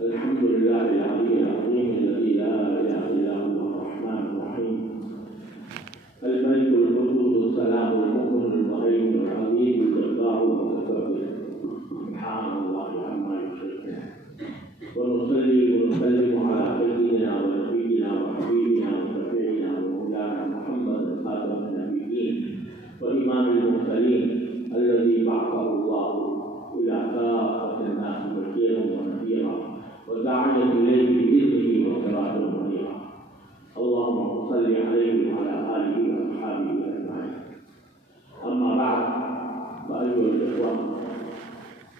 الحمد لله العلي العظيم الذي لا اله الا هو الرحمن الرحيم الملك القدوس السلام المؤمن المهيمن العزيز الجبار المتكبر سبحان الله عما يشركون ونصلي ونسلم على سيدنا ونبينا وحبيبنا وشفيعنا ومولانا محمد خاتم النبيين وامام المرسلين الذي بعثه الله الى كافه الناس بشيرا ونذيرا وداعيا اليه باذنه وسراجا منيرا. اللهم صل عليه وعلى اله واصحابه اجمعين. اما بعد، فايها الاخوه،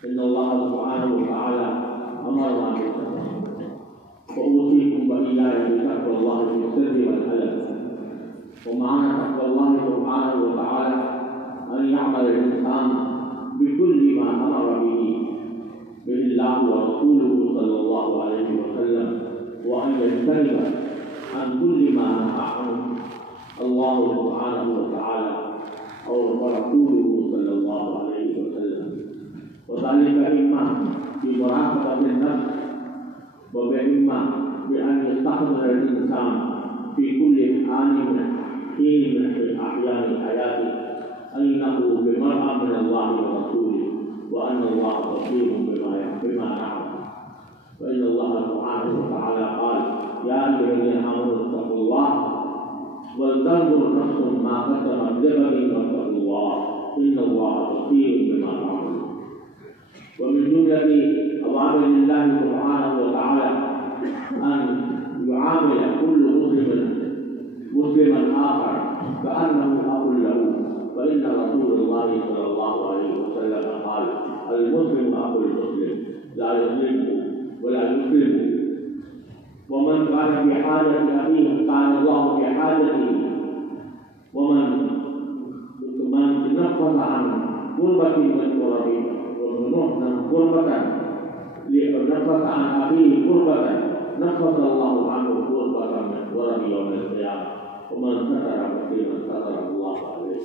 ان الله سبحانه وتعالى امرنا بالتقوى، واوصيكم واياي بتقوى الله في السر والعلن. ومعنى تقوى الله سبحانه وتعالى ان يعمل الانسان بكل ما امر به الله ورسوله صلى الله عليه وسلم، وان يجتنب عن كل ما نهى عنه الله سبحانه وتعالى او ورسوله صلى الله عليه وسلم، وذلك اما بمراقبه النفس، واما بان يستحضر الانسان في كل حين من احيان حياته انه بمرأى من الله ورسوله، وان الله بصير بما نعمل. فان الله سبحانه وتعالى قال: يا ايها الذين امنوا اتقوا الله ولتنظر نفس ما قدمت لغد واتقوا الله ان الله بصير بما تعملون. ومن جمله اوامر الله سبحانه وتعالى ان يعامل كل مسلما اخر كانه اخ له، فان رسول الله صلى الله عليه وسلم قال: المسلم اخو المسلم لا يظلمه ولا يسلمه، ومن كان في حاجه اخيه كان الله في حاجته، ومن نفذ عن قربة من قربه نفذ عن اخيه قربة نفذ الله عنه قربة من قرب يوم القيامه، ومن ستر مسلما ستر الله عليه.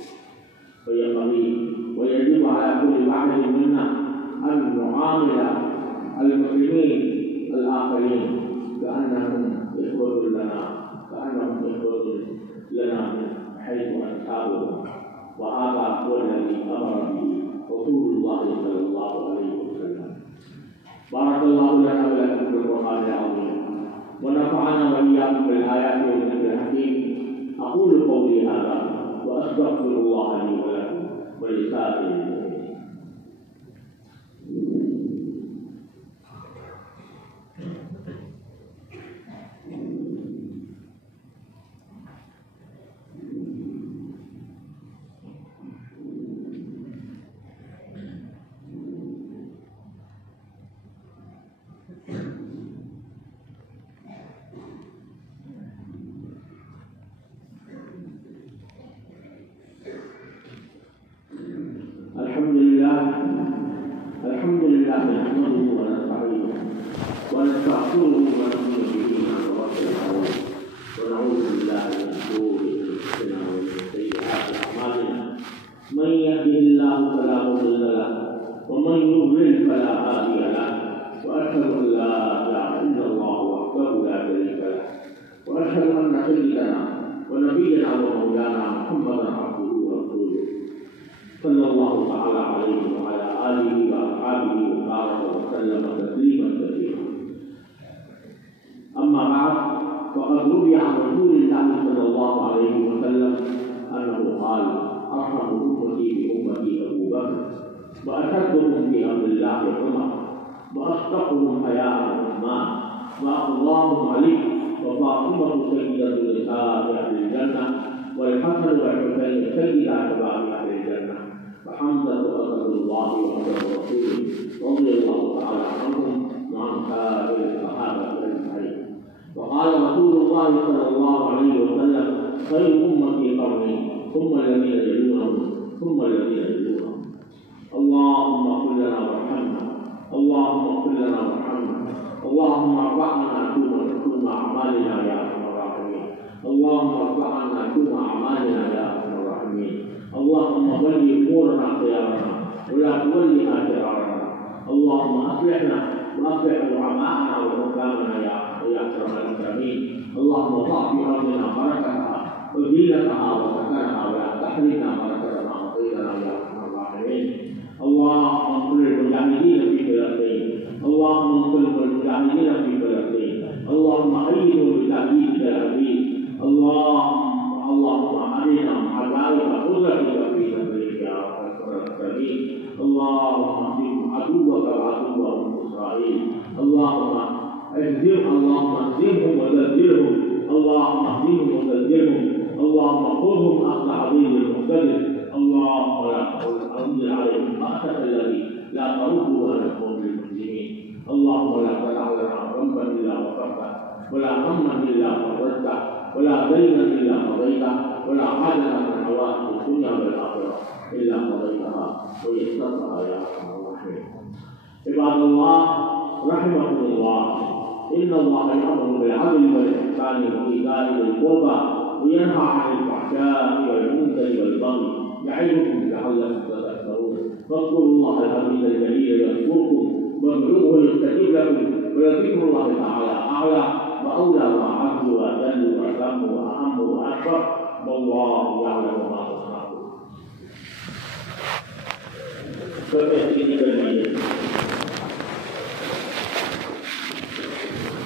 فينبغي ويجب على كل واحد منا ان نعامل المسلمين الاخرين كانهم اخوه لنا من حيث انسابهم، وهذا هو الذي امر به رسول الله صلى الله عليه وسلم. بارك الله لنا ولكم في القران العظيم، ونفعنا واياكم بالايات والذكر الحكيم. اقول قولي هذا واستغفر الله لي ولكم ولسائر المؤمنين. الحمد لله نحمده ونستعينه ونستغفره ونؤمن به ونتوكل عليه، ونعوذ بالله من شرور انفسنا ومن سيئات اعمالنا. من يهده الله فلا مضل له، ومن يضلل فلا هادي له، واشهد ان لا اله الا الله وحده لا شريك له، واشهد ان سيدنا ونبينا ومولانا محمدا عبده ورسوله صلى الله تعالى عليه وعلى اله واصحابه وبارك وسلم تسليما كثيرا. اما بعد، فقد روي عن رسول الله صلى الله عليه وسلم انه قال: ارحم امتي بامتي ابو بكر، واشدهم في امر الله عمر، واصدقهم حياء عثمان، واقواهم علي، وفاطمه سيده نساء اهل الجنه، والحسن والحسين سيدا شباب اهل الجنه، وحمزه اسد الله واسد رسوله رضي الله تعالى عنهم وعن سائر الصحابه اجمعين. وقال رسول الله صلى الله عليه وسلم: خير امتي قرني، ثم الذين يلونهم، ثم الذين يلونهم. اللهم اغفر لنا وارحمنا، اللهم اغفر لنا وارحمنا، اللهم ارفعنا ثم اعمالنا يا ارحم الراحمين، اللهم ارفعنا ثم اعمالنا يا ارحم الراحمين. اللهم ولي امورنا خيارنا ولا تولنا شرارنا، اللهم اصلحنا واصلح علماءنا وحكامنا يا اكرم الاكرمين. اللهم ضع في ارضنا بركتها وزينتها وسكنها ولا تحرمنا بركتها وقيتنا يا ارحم الراحمين. اللهم انصر المجاهدين في فلسطين، اللهم انصر المجاهدين في فلسطين، اللهم ايدهم بتأييدك العزيز. اللهم علينا مع ذلك قدرتك في سبيلك يا اكرم الاكرمين. اللهم اهزم عدوك وعدوهم اسرائيل، اللهم اهزمهم وزلزلهم، اللهم اهزمهم وزلزلهم، اللهم خذهم اخذ عظيم المقتدر. اللهم لا انزل عليهم بأسك الذي لا ترده عن القوم المسلمين. اللهم لا تدع لنا ذنبا الا غفرته، ولا هما الا فرجته، ولا دينا الا قضيته، ولا حاجه من حوائج الدنيا والاخره الا قضيتها ويسرتها يا ارحم الراحمين. عباد الله رحمكم الله، ان الله يامر بالعدل والاحسان وايتاء ذي القربى وينهى عن الفحشاء والمنكر والبغي يعظكم لعلكم تذكرون. فاذكروا الله العظيم الجليل يذكركم وادعوه يستجب لكم، ولذكر الله تعالى اعلى واولى واعز واجل واكرم واهم واكبر، والله يعلم ما تصنعون.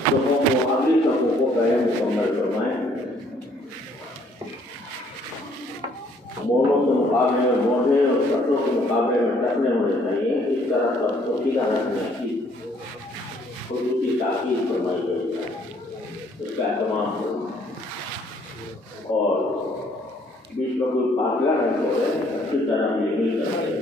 जो मुहावरे शब्दों को गए मुकम्मल फरमाए। मोनों के मुकाबले में मोटे और शब्दों के मुकाबले में टकने होने चाहिए। इस तरह शब्दों की रखने की खुसूसी ताकीद फरमाई गई है, इसका एहतमाम और बीच में कोई फासला नहीं हो अच्छी तरह मिल करवाए।